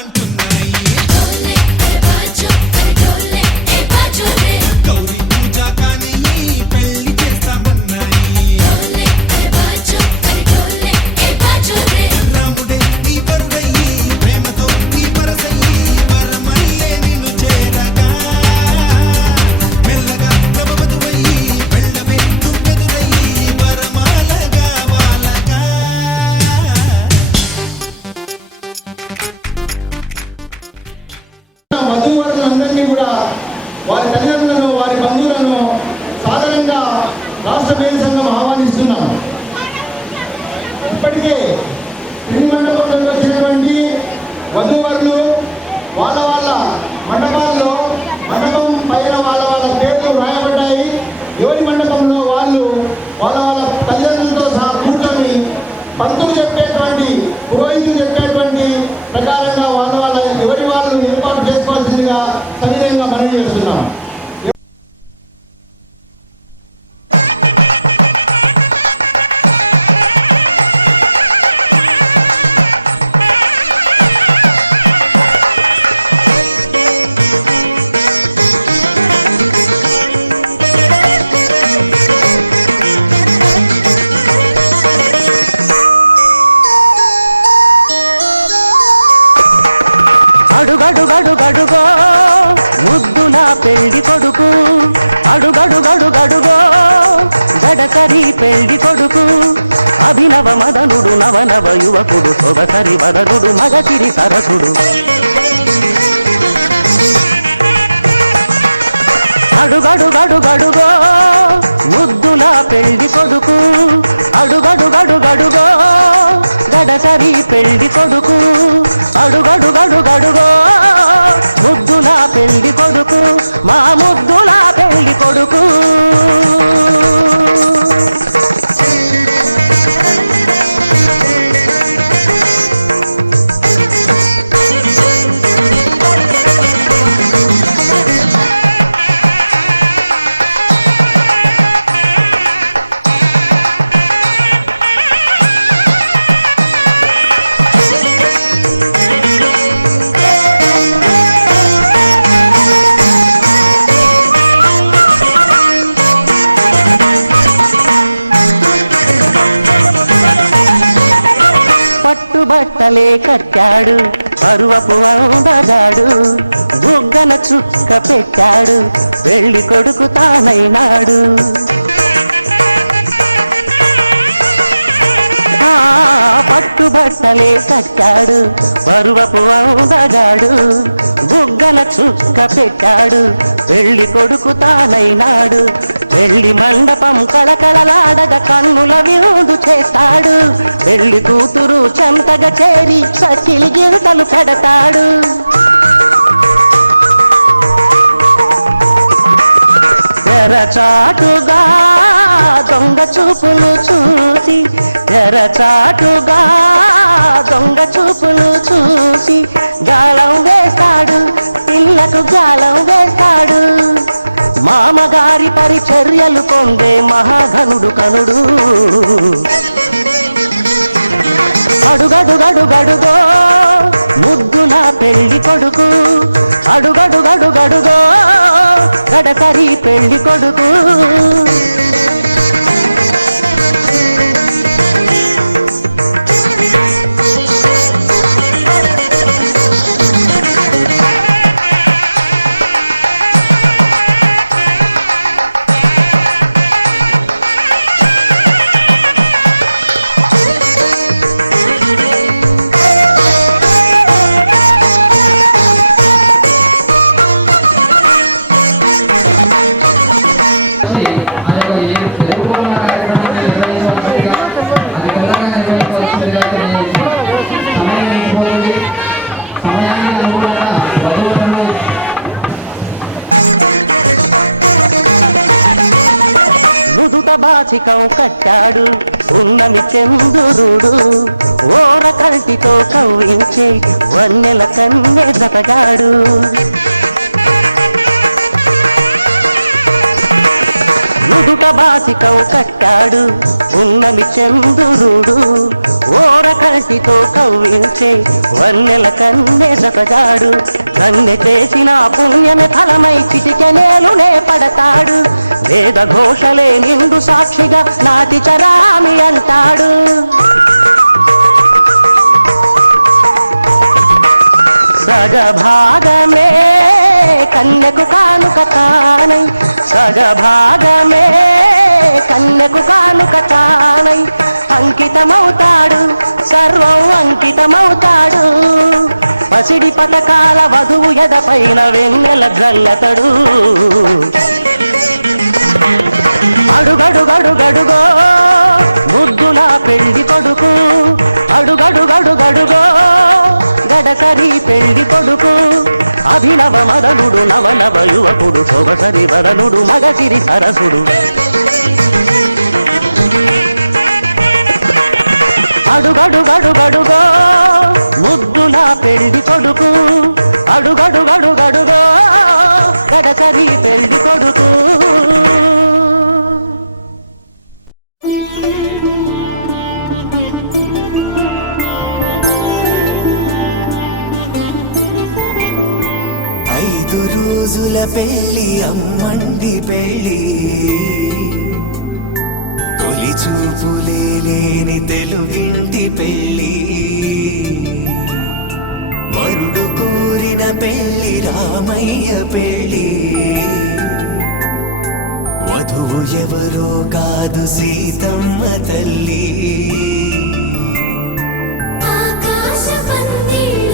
రమ్మంటున్నాయి గౌరీ పూజ కానీ పెళ్లి చేస్తామన్నాయి రాముడే నీ వరుడయ్యి ప్రేమతో నీ వరసయ్యి వరమల్లే నిన్ను చేరగా మెల్లగా నవవధువయ్యి వెళ్ళవే నువ్వెదురయ్యి వరమాలగా వాలగా వధూవరులందరినీ కూడా వారి తల్లిదండ్రులను వారి బంధువులను సాధారణంగా రాష్ట్ర మేలు సంఘం ఆహ్వానిస్తున్నాం. ఇప్పటికే పెళ్లి మండపంలోకి వచ్చినటువంటి వధూవరులు వాళ్ళ వాళ్ళ మండపాల్లో మండపం పైన వాళ్ళ వాళ్ళ పేర్లు రాయబడ్డాయి. ఎవరి మండపంలో వాళ్ళు వాళ్ళ వాళ్ళ తల్లిదండ్రులతో సహా కూర్చొని పంతులు చెప్పేటువంటి పురోహితులు చెప్పేటువంటి ప్రకారంగా వాళ్ళ వాళ్ళ ఎవరి వాళ్ళు ఏర్పాటు చేసుకోవాల్సిందిగా సవినయంగా మనవి చేస్తున్నాం. అడుగడుగడుగడుగో ముద్దుల పెళ్లి కొడుకు అడుగడుగడుగడుగో గడసరి పెళ్లి కొడుకు అభినవ మదనుడు నవనవ యువకుడు సొగసరి వదనుడు మగసిరి సరసుడు అడుగడుగడుగడుగో ముద్దుల పెళ్లి కొడుకు అడుగడుగడుగడుగో గడసరి పెళ్లి కొడుకు అడుగడుగడుగడుగో ముద్దుల పెళ్లి కొడుకు మా ముద్దుల పెళ్లి కొడుకు పట్టుబట్టలే కట్టాడు పరువపు అందగాడు బుగ్గన చుక్క పెట్టాడు పెళ్లి కొడుకు తానైనాడు పట్టుబట్టలే కట్టాడు పరువపు అందగాడు బుగ్గన చుక్క పెట్టాడు పెళ్లి కొడుకు తానైనాడు పెళ్లి మండపం కళకళలాడగా కన్నుల విందు చేస్తాడు పెళ్లి కూతురు చెంతగా చేరి సకిలి గింతలు కడతాడు తెరచాటుగా దొంగ చూపులు చూసి తెరచాటుగా దొంగ చూపులు చూసి గాలం వేస్తాడు పిల్లకు గాలం వేస్తాడు మామగారి పరిచర్యలు పొందే మహాఘనుడు కనుడు అడుగడుగడుగడుగో ముద్దుల పెళ్లి కొడుకు అడుగడుగడుగడుగో గడసరి పెళ్లి కొడుకు నుదుట బాచికం కట్టాడు ఉన్నమి చంద్రుడు ఓర కంటితో కవ్వించే వన్నెల కన్నె జతగాడు నుదుట బాసికం కట్టాడు ఉన్నమి చంద్రుడు ఓర కంటితో కవ్వించే వన్నెల కన్నె జతగాడు. కన్నె చేసిన పుణ్యమే ఫలమై చిటికెనేలునే పడతాడు. వేద ఘోషలే నిండు సాక్షిగా నాటి చరామి అంటాడు. సగభాగమే కన్నెకు కానుక తానై, సగభాగమే కన్నెకు కానుక తానై అంకితమవుతాడు, సర్వం అంకితమవుతాడు. పసిడి పథకాల వధువు ఎదపైన వెన్నెల జల్లతడు. అడుగడుగడుగడుగో ముద్దుల పెళ్లి కొడుకు, అడుగడుగడుగడుగో గడసరి పెళ్లి కొడుకు. అభినవ మదనుడు నవనవ యువకుడు, సొగసరి వదనుడు మగసిరి సరసుడు. అడుగడుగడుగడుగో ముద్దుల పెళ్లి కొడుకు, అడుగడుగడుగడుగో గడసరి పెళ్లి కొడుకు. ఐదు రోజుల పెళ్లి అమ్మంటి పెళ్లి, తొలి చూపులే లేని తెలుగింటి పెళ్లి. వరుడు కోరిన పెళ్లి రామయ్య పెళ్లి, వధువు ఎవరో కాదు సీతమ్మ తల్లి. ఆకాశ పందిళ్ళ